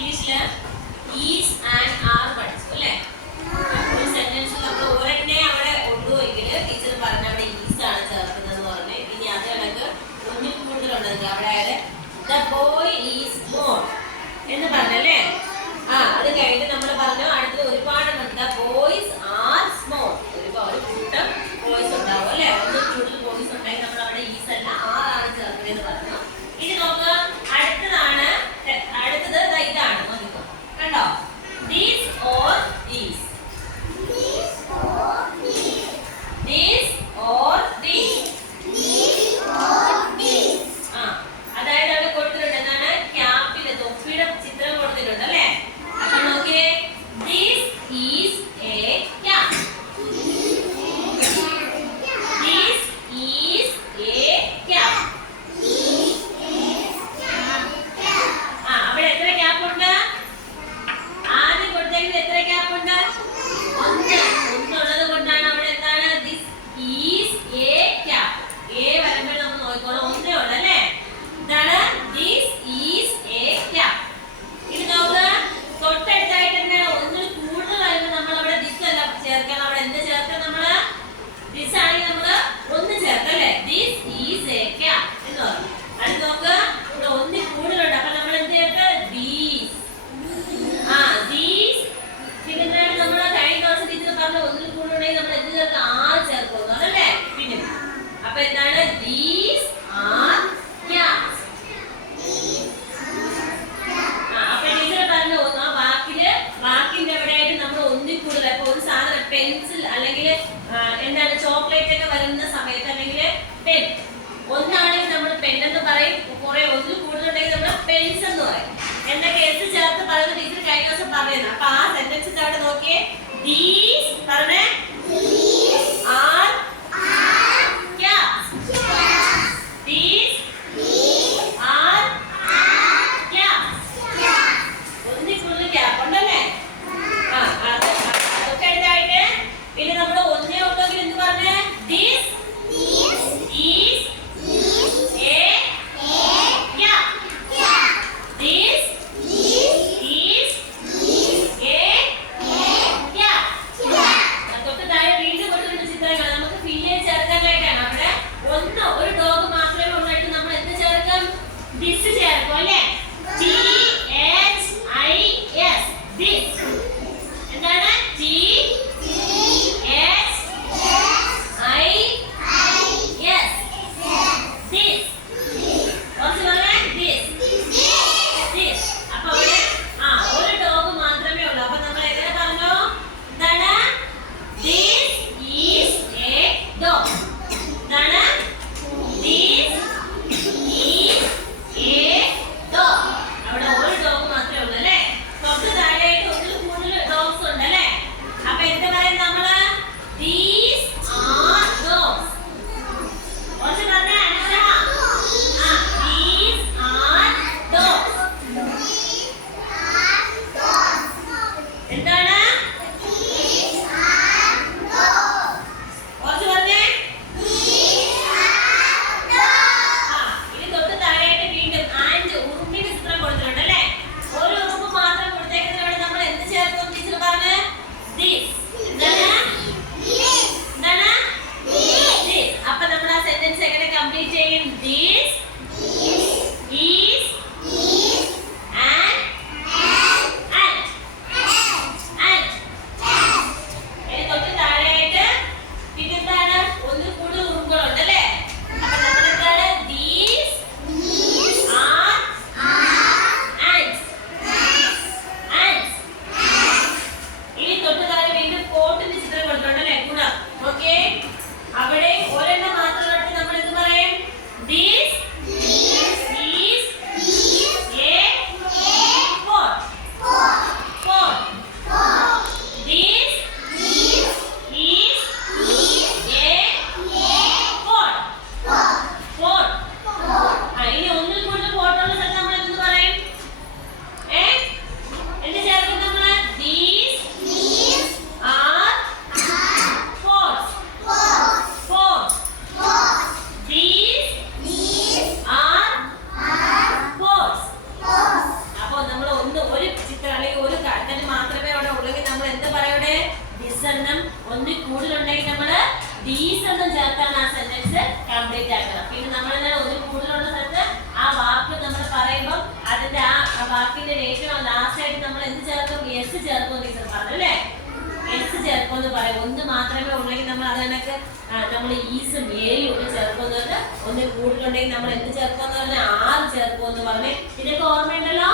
ഇംഗ്ലീഷില് is and R പഠിച്ചു അല്ലേ? ഒരു സെന്റൻസിൽ നമ്മൾ ഒരെണ്ണേ അവിടെ ഉള്ളൂ എങ്കിൽ ടീച്ചർ പറഞ്ഞ അവിടെ ഈസ് ആണ് ചേർക്കുന്നത് പറഞ്ഞ്. ഇനി അത് കണക്ക് ഒന്നിൽ കൂടുതലുണ്ടെങ്കിൽ അവിടെ ദ ബോയ് ഈസ് സ്മോൾ എന്ന് പറഞ്ഞല്ലേ? അത് കഴിഞ്ഞിട്ട് നമ്മൾ പറഞ്ഞു അടുത്തത് ഒരുപാടുണ്ട്. The boys are small. ഒരു കൂട്ടം ബോയ്സ് ഉണ്ടാവും അല്ലെ? ഒന്നിൽ കൂടുതൽ ബോയ്സ് ഉണ്ടെങ്കിൽ നമ്മൾ അവിടെ ഈസ് അല്ല ആർ ആണ് ചേർക്കുന്നതെന്ന് പറഞ്ഞു. ഇനി നോക്കുക, അടുത്തത് ഇതാണ്. നോക്കിക്കോ, കണ്ടോ? These or these. These or these. These or these. These or these. അതായത് അവിടെ കൊടുത്തിട്ടുണ്ട് എന്താണ്? ക്യാപ്പിന്റെ തൊപ്പിയുടെ ചിത്രം കൊടുത്തിട്ടുണ്ട് അല്ലേ? അപ്പൊ നോക്കിയേ, this is a cap. This is a cap. അവിടെ എത്ര ക്യാപ്പ് ഉണ്ട്? ആദ്യം കൊടുത്തെങ്കിൽ എത്ര ക്യാപ്പ് ഉണ്ട്? ഒന്നുള്ളത് കൊണ്ടാണ് അവിടെ എന്താണ്? This is A cap. A വരുമ്പോൾ നമ്മൾ നോക്കിക്കോളാം, ഒന്നേ ഉള്ളു അല്ലേ? ഇതാണ് ദിസ് ഈസ് എ ക്യാപ്പ്. ഇത് നോക്കുക, തൊട്ടടുത്തായിട്ട് തന്നെ ഒന്നിൽ കൂടുതൽ വരുമ്പോൾ നമ്മൾ അവിടെ ദിസ് അല്ല ചേർക്കണം. അവിടെ എന്ത് ചേർക്കാം? നമ്മള് ദിസ് ആണെങ്കിൽ നമ്മള് ഒന്ന് ചേർക്കല്ലേ? ദിസ് ഈസ് എ ക്യാപ്പ് എന്ന് പറഞ്ഞു. അത് നോക്കുക, ഇവിടെ ഒന്നിൽ കൂടുതലുണ്ട്. അപ്പൊ നമ്മൾ എന്ത് ചേർത്ത്? ദീസ്. ദീസ്. പിന്നെ നമ്മള് കഴിഞ്ഞ ദിവസം ടീച്ചർ പറഞ്ഞ ഒന്നിൽ കൂടുതലുണ്ടെങ്കിൽ നമ്മൾ എന്ത് ചേർക്കാം? ആർ ചേർക്കുന്നു അതല്ലേ? പിന്നെ അപ്പൊ എന്താണ്? These are caps. അപ്പൊ ടീച്ചർ പറഞ്ഞു ആ വാക്കിന്റെ എവിടെയായിട്ട് നമ്മൾ ഒന്നിൽ കൂടുതൽ. അപ്പൊ ഒരു സാധനം പെൻസിൽ അല്ലെങ്കിൽ എന്താണ് ചോക്ലേറ്റ് ഒക്കെ വരുന്ന സമയത്ത് അല്ലെങ്കിൽ പെൻ ഒന്നാണെങ്കിൽ നമ്മൾ പെൻ എന്ന് പറയും. കുറെ ഒന്നിൽ കൂടുതലുണ്ടെങ്കിൽ നമ്മൾ പെൻസ് എന്ന് പറയും. എന്നൊക്കെ എസ് ചേർത്ത് പറയുന്ന ടീച്ചർ കഴിഞ്ഞ ദിവസം പറയുന്നത്. അപ്പൊ ആ സെന്റൻസിന്റെ അവിടെ നോക്കിയേ, ദീസ് പറഞ്ഞേ are caps. These are caps. ഒന്നിൽ കൂടുതൽ ക്യാപ്പ് ഉണ്ടല്ലേ? അതൊക്കെ എടുത്തായിട്ട് പിന്നെ നമ്മൾ ഒന്നേ ഉണ്ടെങ്കിൽ എന്ത് പറഞ്ഞേ? This is A cap. This is A cap. തൊട്ട് കൂടുതലുണ്ടെങ്കിൽ നമ്മള് these ഒന്നും ചേർത്താണ് ആ സെന്റൻസ് കംപ്ലീറ്റ് ആക്കണം. പിന്നെ നമ്മൾ ഒന്നിൽ കൂടുതലുള്ള സ്ഥലത്ത് ആ വാക്ക് നമ്മൾ പറയുമ്പോൾ അതിന്റെ ആ വാക്കിന്റെ ഏറ്റവും ലാസ്റ്റ് ആയിട്ട് നമ്മൾ എന്ത് ചേർക്കും? എസ് ചേർക്കും ടീച്ചർ പറഞ്ഞു അല്ലേ? എസ് ചേർക്കുമെന്ന് പറയും. ഒന്ന് മാത്രമേ ഉള്ളെങ്കിൽ നമ്മൾ അത് കണക്ക് നമ്മൾ ഈസും ഏയും ഒക്കെ ചേർക്കുന്നത്. ഒന്നിൽ കൂടുതലുണ്ടെങ്കിൽ നമ്മൾ എന്ത് ചേർക്കുമെന്ന് പറഞ്ഞാൽ ആറ് ചേർക്കുമെന്ന് പറഞ്ഞ് ഇതൊക്കെ ഓർമ്മയുണ്ടല്ലോ.